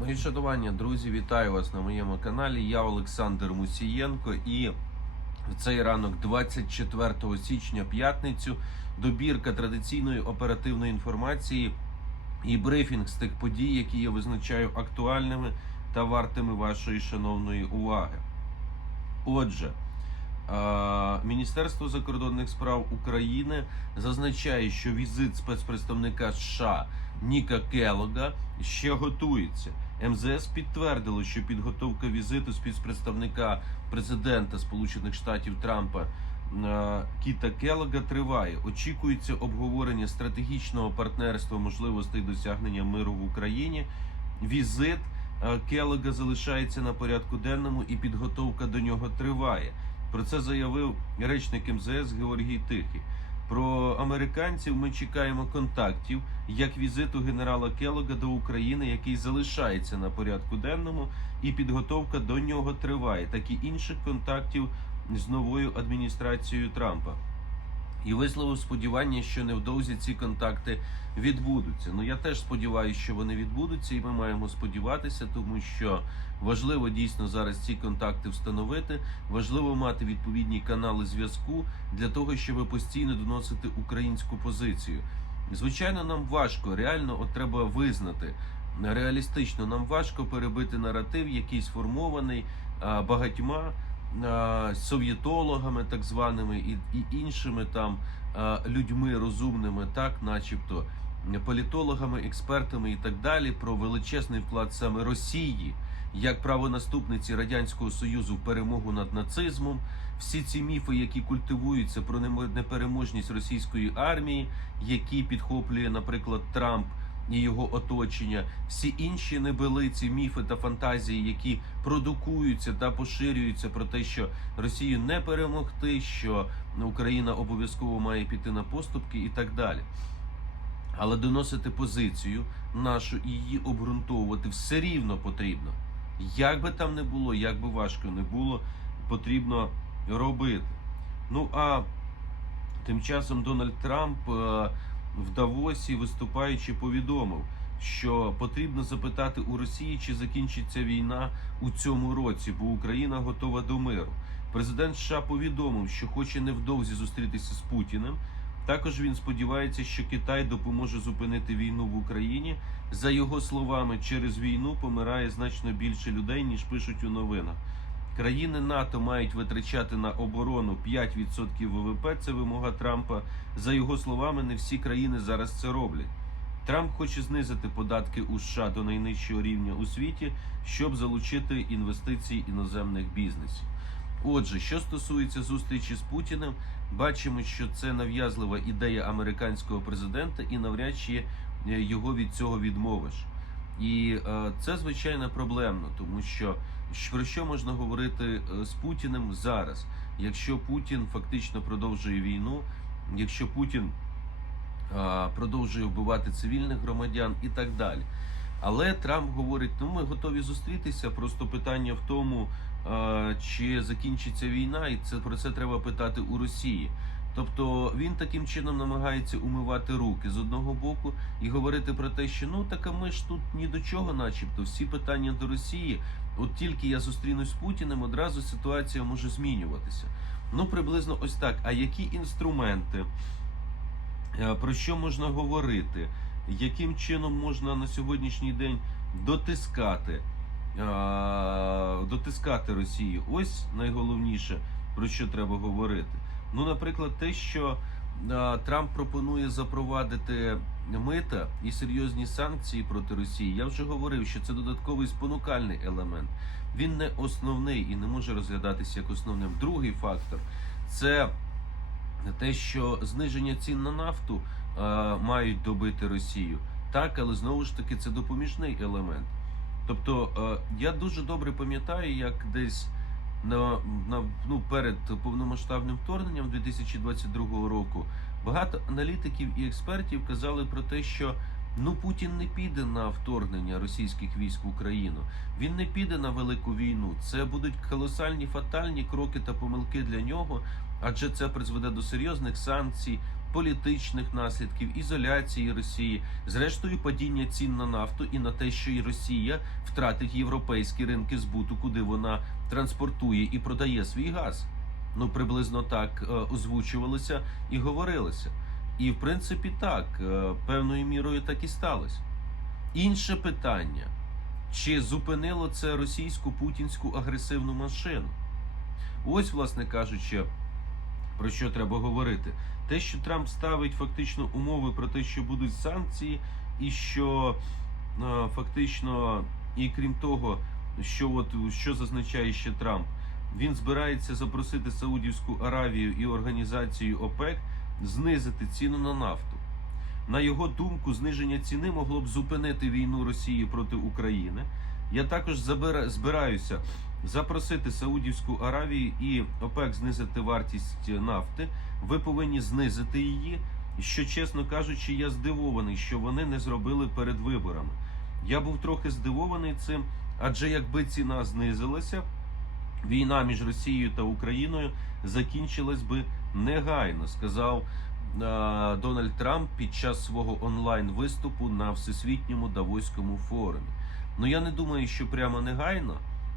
Мої шанування, друзі, вітаю вас на моєму каналі. Я Олександр Мусієнко і в цей ранок, 24 січня, п'ятницю, добірка традиційної оперативної інформації і брифінг з тих подій, які я визначаю актуальними та вартими вашої шановної уваги. Отже, Міністерство закордонних справ України зазначає, що візит спецпредставника США Ніка Келога ще готується. МЗС підтвердило, що підготовка візиту спецпредставника президента Сполучених Штатів Трампа е, Кіта Келога триває. Очікується обговорення стратегічного партнерства, можливостей досягнення миру в Україні. Візит е, Келога залишається на порядку денному, і підготовка до нього триває. Про це заявив речник МЗС Георгій Тихий. Про американців ми чекаємо контактів, як візиту генерала Келога до України, який залишається на порядку денному, і підготовка до нього триває, так і інших контактів з новою адміністрацією Трампа. І висловив сподівання, що невдовзі ці контакти відбудуться. Ну я теж сподіваюся, що вони відбудуться, і ми маємо сподіватися, тому що важливо дійсно зараз ці контакти встановити. Важливо мати відповідні канали зв'язку для того, щоб постійно доносити українську позицію. Звичайно, нам важко, реально, от треба визнати. Реалістично нам важко перебити наратив, який сформований багатьма совєтологами, так званими, і, і іншими там людьми розумними, так, начебто політологами, експертами і так далі, про величезний вклад саме Росії як правонаступниці Радянського Союзу в перемогу над нацизмом. Всі ці міфи, які культивуються про непереможність російської армії, які підхоплює, наприклад, Трамп і його оточення, всі інші небелиці, міфи та фантазії, які продукуються та поширюються про те, що Росію не перемогти, що Україна обов'язково має піти на поступки і так далі. Але доносити позицію нашу і її обґрунтовувати все рівно потрібно. Як би там не було, як би важко не було, потрібно робити. Ну а тим часом Дональд Трамп е, в Давосі, виступаючи, повідомив, що потрібно запитати у Росії, чи закінчиться війна у цьому році, бо Україна готова до миру. Президент США повідомив, що хоче невдовзі зустрітися з Путіним. Також він сподівається, що Китай допоможе зупинити війну в Україні. За його словами, через війну помирає значно більше людей, ніж пишуть у новинах. Країни НАТО мають витрачати на оборону 5% ВВП. Це вимога Трампа. За його словами, не всі країни зараз це роблять. Трамп хоче знизити податки у США до найнижчого рівня у світі, щоб залучити інвестиції іноземних бізнесів. Отже, що стосується зустрічі з Путіним, бачимо, що це нав'язлива ідея американського президента, і навряд чи е, його від цього відмовиш. І е, це звичайно проблемно, тому що про що можна говорити е, з Путіним зараз, якщо Путін фактично продовжує війну, якщо Путін е, продовжує вбивати цивільних громадян і так далі. Але Трамп говорить: ну ми готові зустрітися. Просто питання в тому, чи закінчиться війна, і це про це треба питати у Росії. Тобто він таким чином намагається умивати руки з одного боку і говорити про те, що ну так а ми ж тут ні до чого, начебто, всі питання до Росії. От тільки я зустрінусь з Путіним, одразу ситуація може змінюватися. Ну приблизно ось так. А які інструменти? Е, Про що можна говорити? Яким чином можна на сьогоднішній день дотискати, е, дотискати Росію? Ось найголовніше, про що треба говорити. Ну, наприклад, те, що е, Трамп пропонує запровадити мита і серйозні санкції проти Росії. Я вже говорив, що це додатковий спонукальний елемент. Він не основний і не може розглядатися як основним. Другий фактор це те, що зниження цін на нафту е, мають добити Росію. Так, але знову ж таки це допоміжний елемент. Тобто е, я дуже добре пам'ятаю, як десь на, на ну перед повномасштабним вторгненням 2022 року багато аналітиків і експертів казали про те, що ну Путін не піде на вторгнення російських військ в Україну. Він не піде на велику війну. Це будуть колосальні фатальні кроки та помилки для нього, адже це призведе до серйозних санкцій, політичних наслідків, ізоляції Росії, зрештою падіння цін на нафту і на те, що і Росія втратить європейські ринки збуту, куди вона транспортує і продає свій газ. Ну, приблизно так е, озвучувалося і говорилося. І в принципі так, е, певною мірою так і сталося. Інше питання: чи зупинило це російську путінську агресивну машину? Ось, власне кажучи, про що треба говорити. Те, що Трамп ставить фактично умови про те, що будуть санкції, і що е, фактично, і крім того, що от що зазначає ще Трамп, він збирається запросити Саудівську Аравію і організацію ОПЕК знизити ціну на нафту. На його думку, зниження ціни могло б зупинити війну Росії проти України. Я також збираюся запросити Саудівську Аравію і ОПЕК знизити вартість нафти. Ви повинні знизити її. Що, чесно кажучи, я здивований, що вони не зробили перед виборами. Я був трохи здивований цим, адже якби ціна знизилася, війна між Росією та Україною закінчилась би негайно, сказав е, Дональд Трамп під час свого онлайн виступу на всесвітньому Давоському форумі. Ну я не думаю, що прямо негайно,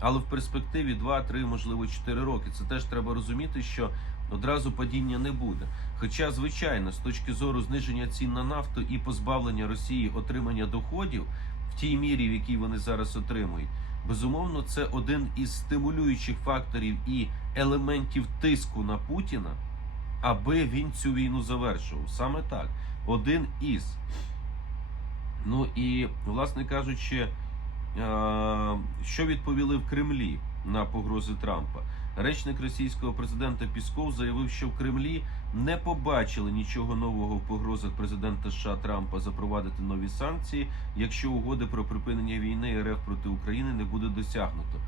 але в перспективі 2-3, можливо 4 роки. Це теж треба розуміти, що одразу падіння не буде. Хоча, звичайно, з точки зору зниження цін на нафту і позбавлення Росії отримання доходів в тій мірі, в якій вони зараз отримують, безумовно, це один із стимулюючих факторів і елементів тиску на Путіна, аби він цю війну завершував. Саме так, один із. Ну і, власне кажучи, що відповіли в Кремлі на погрози Трампа? Речник російського президента Пісков заявив, що в Кремлі не побачили нічого нового в погрозах президента США Трампа запровадити нові санкції, якщо угоди про припинення війни РФ проти України не буде досягнуто.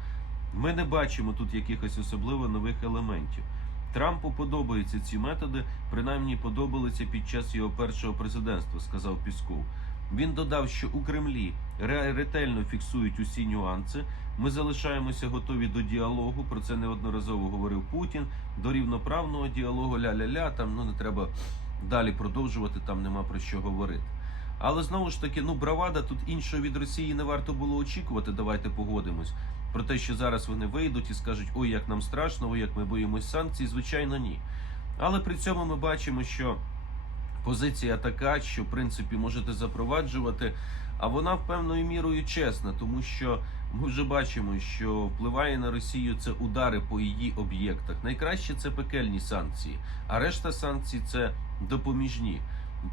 Ми не бачимо тут якихось особливо нових елементів. Трампу подобаються ці методи, принаймні подобалися під час його першого президентства, сказав Пісков. Він додав, що у Кремлі ретельно фіксують усі нюанси. Ми залишаємося готові до діалогу. Про це неодноразово говорив Путін. До рівноправного діалогу ля-ля-ля. Там ну не треба далі продовжувати. Там нема про що говорити. Але знову ж таки, ну бравада тут іншого від Росії не варто було очікувати. Давайте погодимось. Про те, що зараз вони вийдуть і скажуть, ой, як нам страшно, ой, як ми боїмось санкцій, звичайно, ні. Але при цьому ми бачимо, що позиція така, що в принципі можете запроваджувати, а вона в певною мірою чесна, тому що ми вже бачимо, що впливає на Росію це удари по її об'єктах. Найкраще це пекельні санкції, а решта санкцій це допоміжні.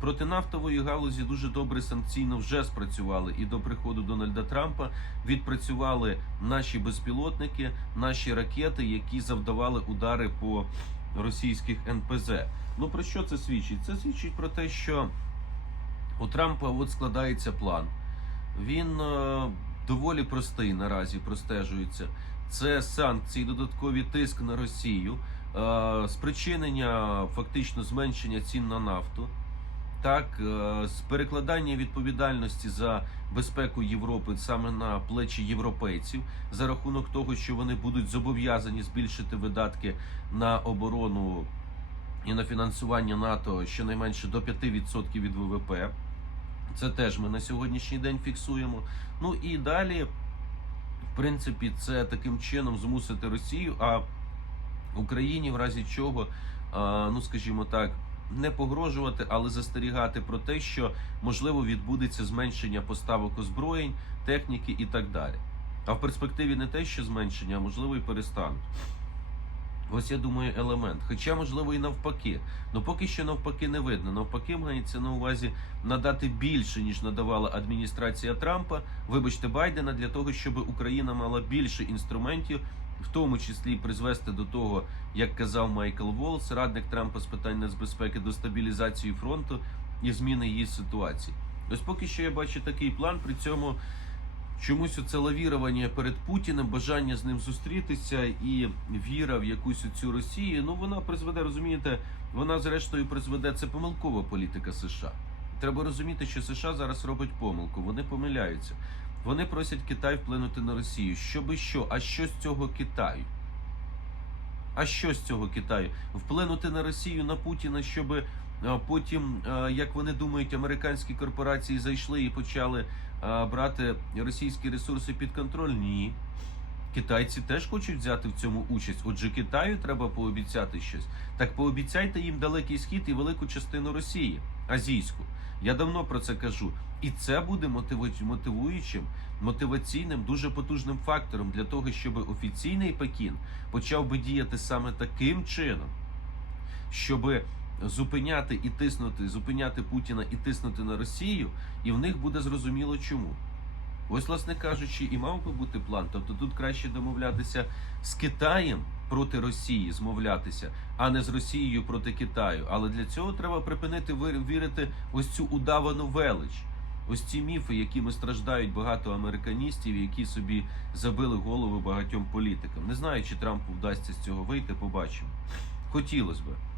Проти нафтової галузі дуже добре санкційно вже спрацювали, і до приходу Дональда Трампа відпрацювали наші безпілотники, наші ракети, які завдавали удари по російських НПЗ. Ну про що це свідчить? Це свідчить про те, що у Трампа от складається план. Він е, доволі простий наразі простежується. Це санкції, додатковий тиск на Росію, е, спричинення фактично зменшення цін на нафту. Так, е, перекладання відповідальності за безпеку Європи саме на плечі європейців за рахунок того, що вони будуть зобов'язані збільшити видатки на оборону і на фінансування НАТО щонайменше до 5% від ВВП. Це теж ми на сьогоднішній день фіксуємо. Ну і далі, в принципі, це таким чином змусити Росію, а Україні, в разі чого, ну скажімо так, не погрожувати, але застерігати про те, що можливо відбудеться зменшення поставок озброєнь, техніки і так далі. А в перспективі не те, що зменшення, а можливо і перестануть. Ось я думаю, елемент. Хоча, можливо, і навпаки. Ну поки що навпаки не видно. Навпаки, мається на увазі надати більше, ніж надавала адміністрація Трампа, вибачте, Байдена, для того, щоб Україна мала більше інструментів, в тому числі призвести до того, як казав Майкл Волс, радник Трампа з питань нацбезпеки, до стабілізації фронту і зміни її ситуації. Ось поки що я бачу такий план. При цьому чомусь оце лавірування перед Путіним, бажання з ним зустрітися і віра в якусь цю Росію. Ну вона призведе, розумієте, вона зрештою призведе це помилкова політика США. Треба розуміти, що США зараз робить помилку. Вони помиляються. Вони просять Китай вплинути на Росію. Щоби що? А що з цього Китаю? А що з цього Китаю? Вплинути на Росію на Путіна, щоб Потім, е, як вони думають, американські корпорації зайшли і почали е, брати російські ресурси під контроль? Ні. Китайці теж хочуть взяти в цьому участь. Отже, Китаю треба пообіцяти щось. Так пообіцяйте їм далекий схід і велику частину Росії, азійську. Я давно про це кажу. І це буде мотиву- мотивуючим, мотиваційним, дуже потужним фактором для того, щоб офіційний Пекін почав би діяти саме таким чином, щоб зупиняти і тиснути, зупиняти Путіна і тиснути на Росію, і в них буде зрозуміло чому. Ось, власне кажучи, і мав би бути план. Тобто тут краще домовлятися з Китаєм проти Росії, змовлятися, а не з Росією проти Китаю. Але для цього треба припинити вірити ось цю удавану велич. Ось ці міфи, якими страждають багато американістів, які собі забили голови багатьом політикам. Не знаю, чи Трампу вдасться з цього вийти, побачимо. Хотілося би.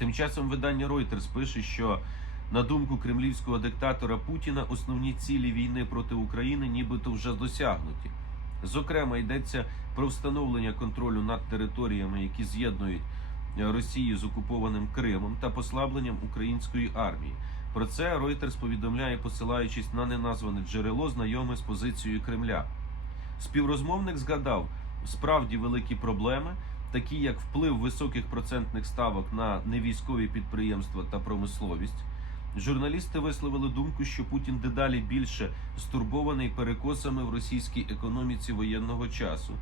Тим часом видання Reuters пише, що на думку кремлівського диктатора Путіна, основні цілі війни проти України нібито вже досягнуті. Зокрема, йдеться про встановлення контролю над територіями, які з'єднують е, Росію з окупованим Кримом та послабленням української армії. Про це Reuters повідомляє, посилаючись на неназване джерело, знайоме з позицією Кремля. Співрозмовник згадав справді великі проблеми, такі як вплив високих процентних ставок на невійськові підприємства та промисловість. Журналісти висловили думку, що Путін дедалі більше стурбований перекосами в російській економіці воєнного часу.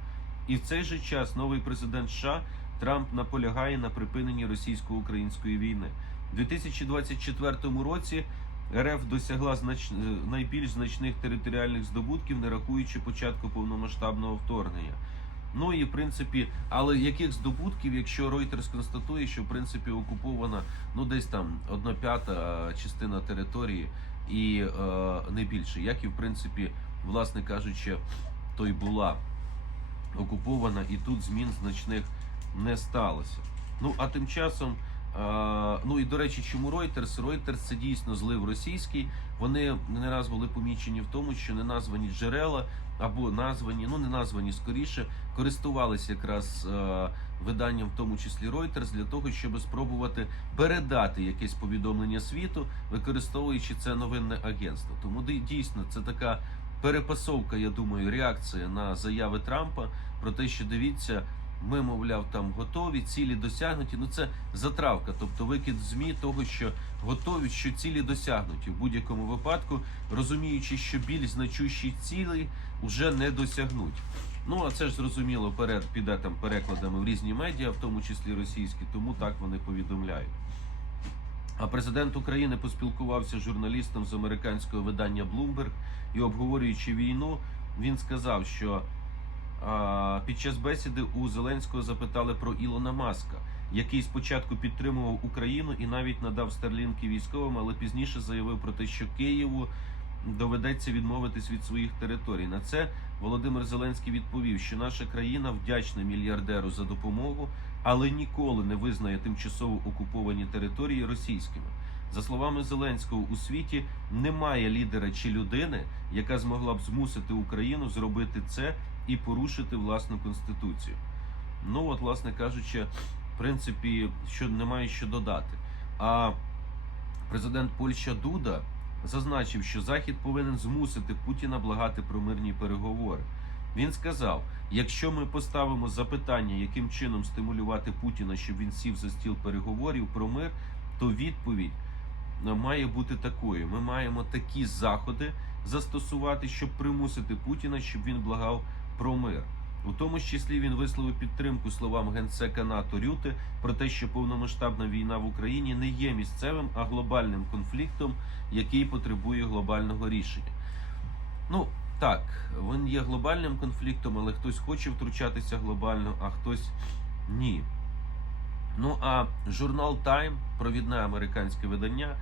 І в цей же час новий президент США Трамп наполягає на припиненні російсько-української війни. У 2024 році РФ досягла знач... е, найбільш значних територіальних здобутків, не рахуючи початку повномасштабного вторгнення. Ну і в принципі, але яких здобутків, якщо Reuters констатує, що в принципі окупована ну десь там одна п'ята частина території і е, не більше, як і в принципі, власне кажучи, то й була окупована, і тут змін значних не сталося. Ну а тим часом. е, Ну і до речі, чому Reuters? Reuters це дійсно злив російський. Вони не раз були помічені в тому, що не названі джерела або названі, ну не названі скоріше, користувалися якраз е, виданням, в тому числі Reuters, для того, щоб спробувати передати якесь повідомлення світу, використовуючи це новинне агентство. Тому дійсно це така перепасовка, я думаю, реакція на заяви Трампа про те, що дивіться. Ми, мовляв, там готові, цілі досягнуті. Ну це затравка, тобто викид змі того, що готові, що цілі досягнуті в будь-якому випадку, розуміючи, що більш значущі цілі вже не досягнуть. Ну а це ж зрозуміло, перед піде там перекладами в різні медіа, в тому числі російські, тому так вони повідомляють. А президент України поспілкувався з журналістом з американського видання Bloomberg і обговорюючи війну, він сказав, що а, під час бесіди у Зеленського запитали про Ілона Маска, який спочатку підтримував Україну і навіть надав старлінки військовим, але пізніше заявив про те, що Києву доведеться відмовитись від своїх територій. На це Володимир Зеленський відповів, що наша країна вдячна мільярдеру за допомогу, але ніколи не визнає тимчасово окуповані території російськими. За словами Зеленського, у світі немає лідера чи людини, яка змогла б змусити Україну зробити це і порушити власну конституцію. Ну от, власне кажучи, в принципі, що немає що додати. А президент Польща Дуда зазначив, що Захід повинен змусити Путіна благати про мирні переговори. Він сказав: якщо ми поставимо запитання, яким чином стимулювати Путіна, щоб він сів за стіл переговорів про мир, то відповідь е, має бути такою: ми маємо такі заходи застосувати, щоб примусити Путіна, щоб він благав про мир. У тому ж числі він висловив підтримку словам генсека НАТО Рюти про те, що повномасштабна війна в Україні не є місцевим, а глобальним конфліктом, який потребує глобального рішення. Ну так, він є глобальним конфліктом, але хтось хоче втручатися глобально, а хтось ні. Ну а журнал Time, провідне американське видання,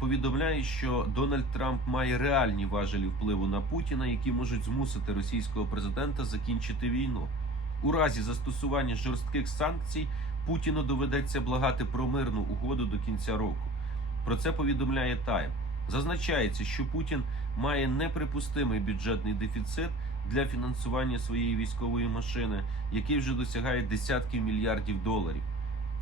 повідомляє, що Дональд Трамп має реальні важелі впливу на Путіна, які можуть змусити російського президента закінчити війну. У разі застосування жорстких санкцій Путіну доведеться благати про мирну угоду до кінця року. Про це повідомляє Time. Зазначається, що Путін має неприпустимий бюджетний дефіцит для фінансування своєї військової машини, який вже досягає десятків мільярдів доларів.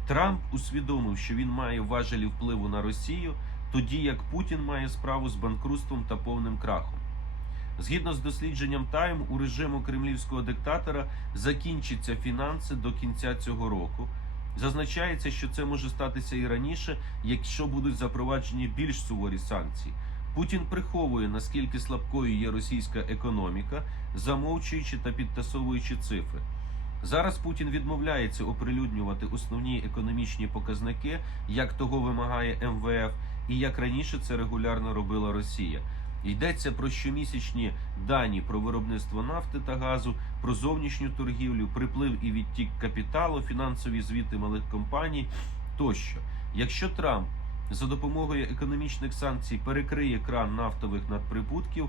Трамп усвідомив, що він має важелі впливу на Росію, тоді як Путін має справу з банкрутством та повним крахом. Згідно з дослідженням Тайм, у режиму кремлівського диктатора закінчаться фінанси до кінця цього року. Зазначається, що це може статися і раніше, якщо будуть запроваджені більш суворі санкції. Путін приховує наскільки слабкою є російська економіка, замовчуючи та підтасовуючи цифри. Зараз Путін відмовляється оприлюднювати основні економічні показники, як того вимагає МВФ, і як раніше це регулярно робила Росія. Йдеться про щомісячні дані про виробництво нафти та газу, про зовнішню торгівлю, приплив і відтік капіталу, фінансові звіти малих компаній тощо. Якщо Трамп за допомогою економічних санкцій перекриє кран нафтових надприбутків,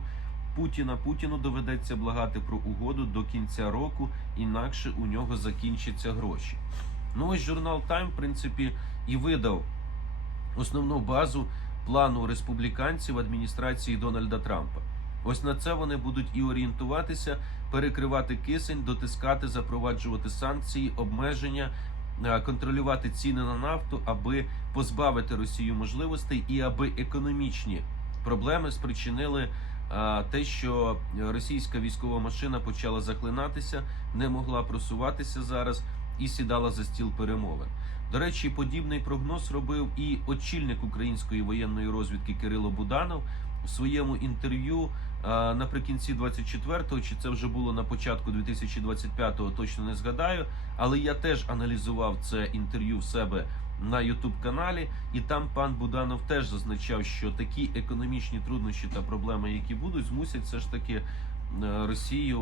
Путіна Путіну доведеться благати про угоду до кінця року, інакше у нього закінчаться гроші. Ну ось журнал Time, в принципі, і видав основну базу плану республіканців адміністрації Дональда Трампа. Ось на це вони будуть і орієнтуватися, перекривати кисень, дотискати, запроваджувати санкції, обмеження, е, контролювати ціни на нафту, аби позбавити Росію можливостей і аби економічні проблеми спричинили е, те, що російська військова машина почала заклинатися, не могла просуватися зараз і сідала за стіл перемовин. До речі, подібний прогноз робив і очільник української воєнної розвідки Кирило Буданов у своєму інтерв'ю наприкінці 24-го, чи це вже було на початку 2025-го, точно не згадаю. Але я теж аналізував це інтерв'ю в себе на Ютуб каналі, і там пан Буданов теж зазначав, що такі економічні труднощі та проблеми, які будуть, змусять все ж таки е, Росію,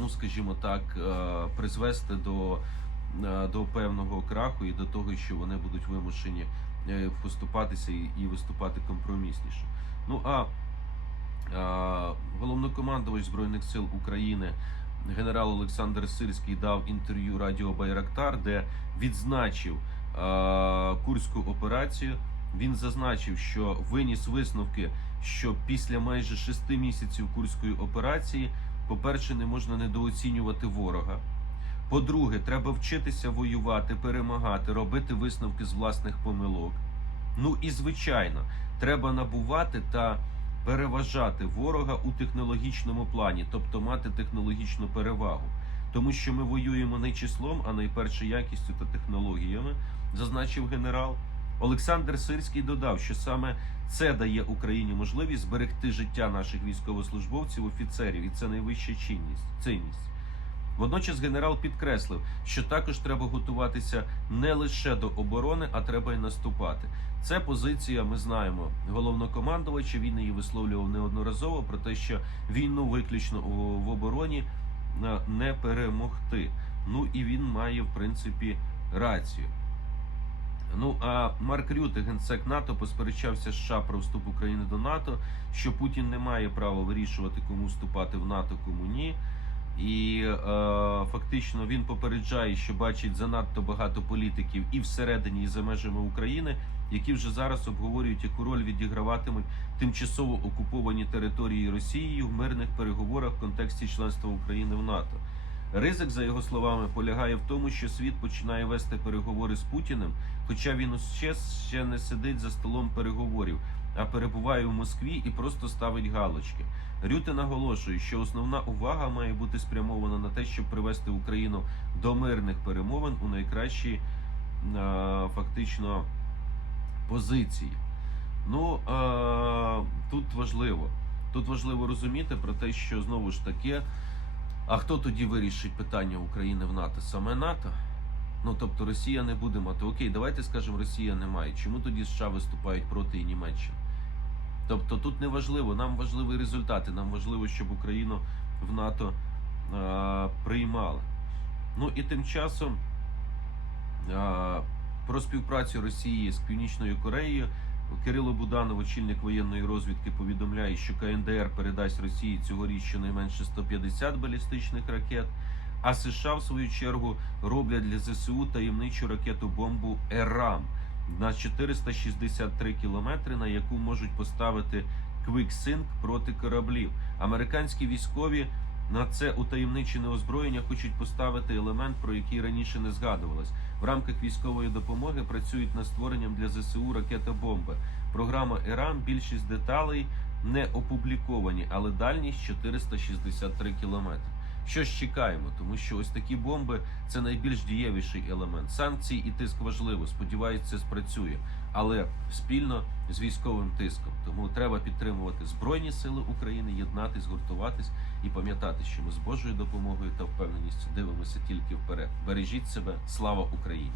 ну скажімо так, е, призвести до е, до певного краху і до того, що вони будуть вимушені е, поступатися і, виступати компромісніше. Ну а, головнокомандувач збройних сил України генерал Олександр Сирський дав інтерв'ю Радіо Байрактар, де відзначив а, курську операцію. Він зазначив, що виніс висновки, що після майже шести місяців курської операції, по-перше, не можна недооцінювати ворога. По-друге, треба вчитися воювати, перемагати, робити висновки з власних помилок. Ну і звичайно, треба набувати та переважати ворога у технологічному плані, тобто мати технологічну перевагу. Тому що ми воюємо не числом, а найперше якістю та технологіями, зазначив генерал. Олександр Сирський додав, що саме це дає Україні можливість зберегти життя наших військовослужбовців, офіцерів, і це найвища чинність, цінність. Водночас генерал підкреслив, що також треба готуватися не лише до оборони, а треба й наступати. Це позиція, ми знаємо, головнокомандувача. Він її висловлював неодноразово про те, що війну виключно в обороні е, не перемогти. Ну і він має в принципі рацію. Ну а Марк Рюте, генсек НАТО, посперечався США про вступ України до НАТО, що Путін не має права вирішувати, кому вступати в НАТО, кому ні. І е, фактично він попереджає, що бачить занадто багато політиків і всередині, і за межами України, які вже зараз обговорюють, яку роль відіграватимуть тимчасово окуповані території Росією в мирних переговорах в контексті членства України в НАТО. Ризик, за його словами, полягає в тому, що світ починає вести переговори з Путіним, хоча він ще, ще не сидить за столом переговорів, а перебуває в Москві і просто ставить галочки. Рюте наголошує, що основна увага має бути спрямована на те, щоб привести Україну до мирних перемовин у найкращі фактично позиції. Ну тут важливо. Тут важливо розуміти про те, що знову ж таки, а хто тоді вирішить питання України в НАТО? Саме НАТО? Ну тобто Росія не буде мати. Окей, давайте скажемо, Росія не має. Чому тоді США виступають проти і Німеччини? Тобто тут не важливо, нам важливі результати, нам важливо, щоб Україну в НАТО е, приймали. Ну і тим часом е, про співпрацю Росії з Північною Кореєю Кирило Буданов, очільник воєнної розвідки, повідомляє, що КНДР передасть Росії цьогоріч щонайменше 150 балістичних ракет. А США, в свою чергу, роблять для ЗСУ таємничу ракету бомбу ЕРАМ на 463 кілометри, на яку можуть поставити Квіксинк проти кораблів. Американські військові На це утаємничене озброєння хочуть поставити елемент, про який раніше не згадувалось. В рамках військової допомоги працюють над створенням для ЗСУ ракета-бомби. Програма Іран. Більшість деталей не опубліковані, але дальність 463 кілометри. Що ж чекаємо, тому що ось такі бомби це найбільш дієвіший елемент. Санкції і тиск важливо. Сподіваюся, спрацює, але спільно з військовим тиском. Тому треба підтримувати збройні сили України, єднатись, гуртуватись і пам'ятати, що ми з Божою допомогою та впевненістю дивимося тільки вперед. Бережіть себе, слава Україні!